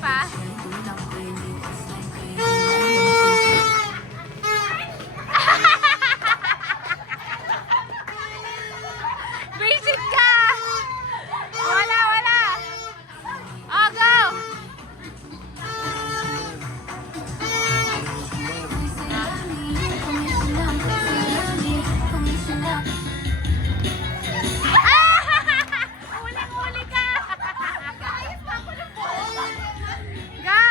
pa? Visit ka! Wala, wala! Oh, go! Huli ka! Go!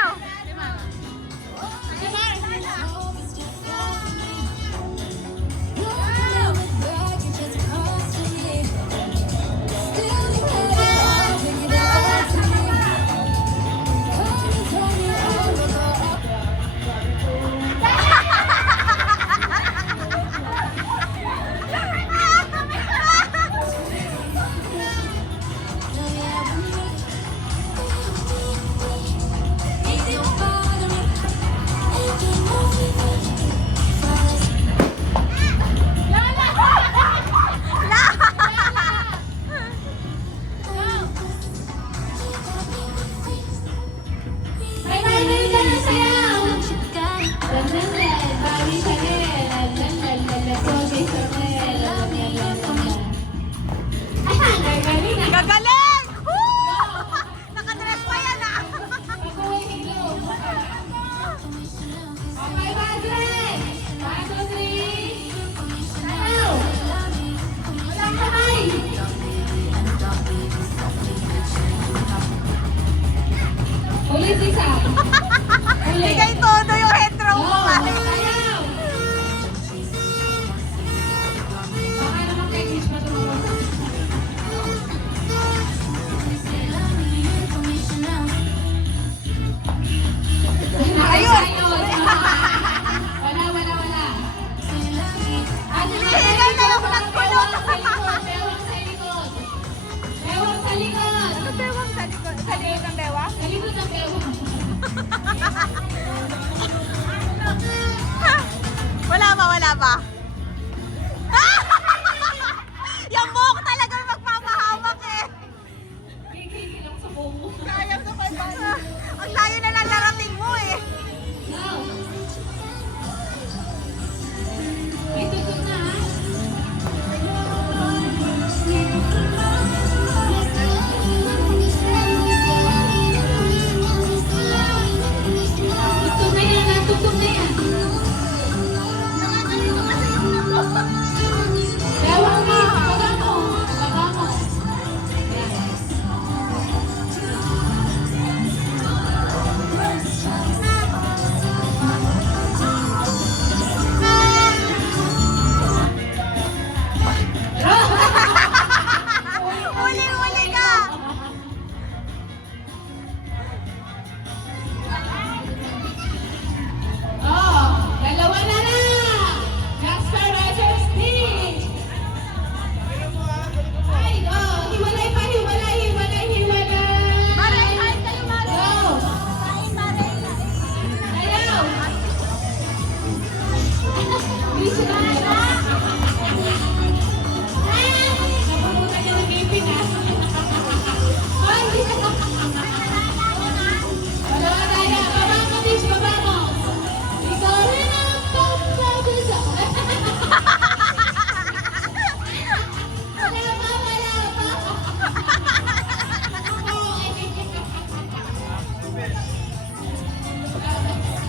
Gagaling! Woo! Nakadress pa yan ah! Ulit isa. Bigay todo yung head row mo ah! Baka naman kay Chris matulungan. Ayun! Wala. Ikaw na lang nagpulot! Bewang sa likod. Bewang sa likod. Ano bewang sa likod? Sa likod ng bewang? Sa likod ng bewang. Wala ba? Yung buhok talaga magpapahamak eh! Kikiki lang sa bumo. Sayang sa pagkana. Ang layo na lang narating mo eh! Go. May tutok na ha. Tutok na yan ha. Tutok na yan. Bewang ni. Baga mo. Yan. Huli ka! Oh, dalawa na lang. Jasper versus Stitch. Ay, oh, hiwalay pa, hiwalay. Maray, kain kayo, Maray! Go. Kain, Maray! Ayaw. Bilis na. Napabutan niya ng ngipin, ah. Ay. Dalawa tayo. Baba mo, Stitch, baba mo. Ikaw rin ang pagkagusto. Wala pa.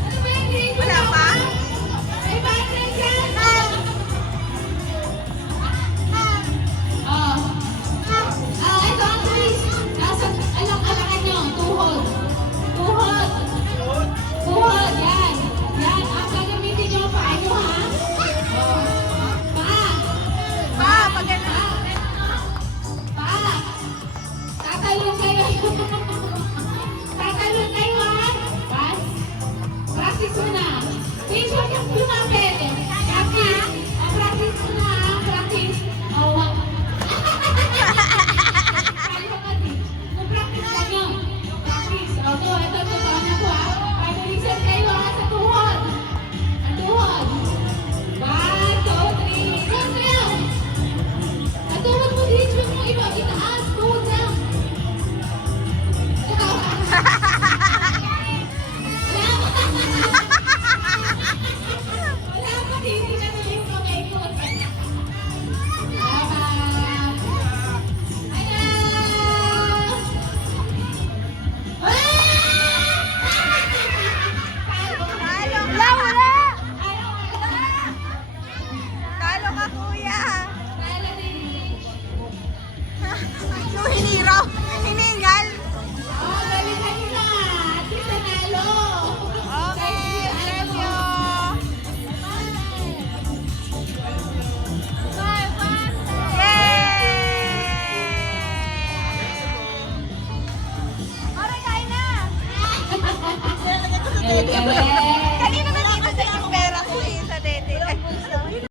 Ano ba yung grade? Wala pa? May battery dyan. Ito ang twist. Nasa, alak-alakan nyo. Tuhod. Yan. Ang gagamitin nyo pa. Ano ha? Pa, pag ano? Pa. Tatalon kayo. Tatalon kayo ha. Practice muna. Please, huwag kang lumapit.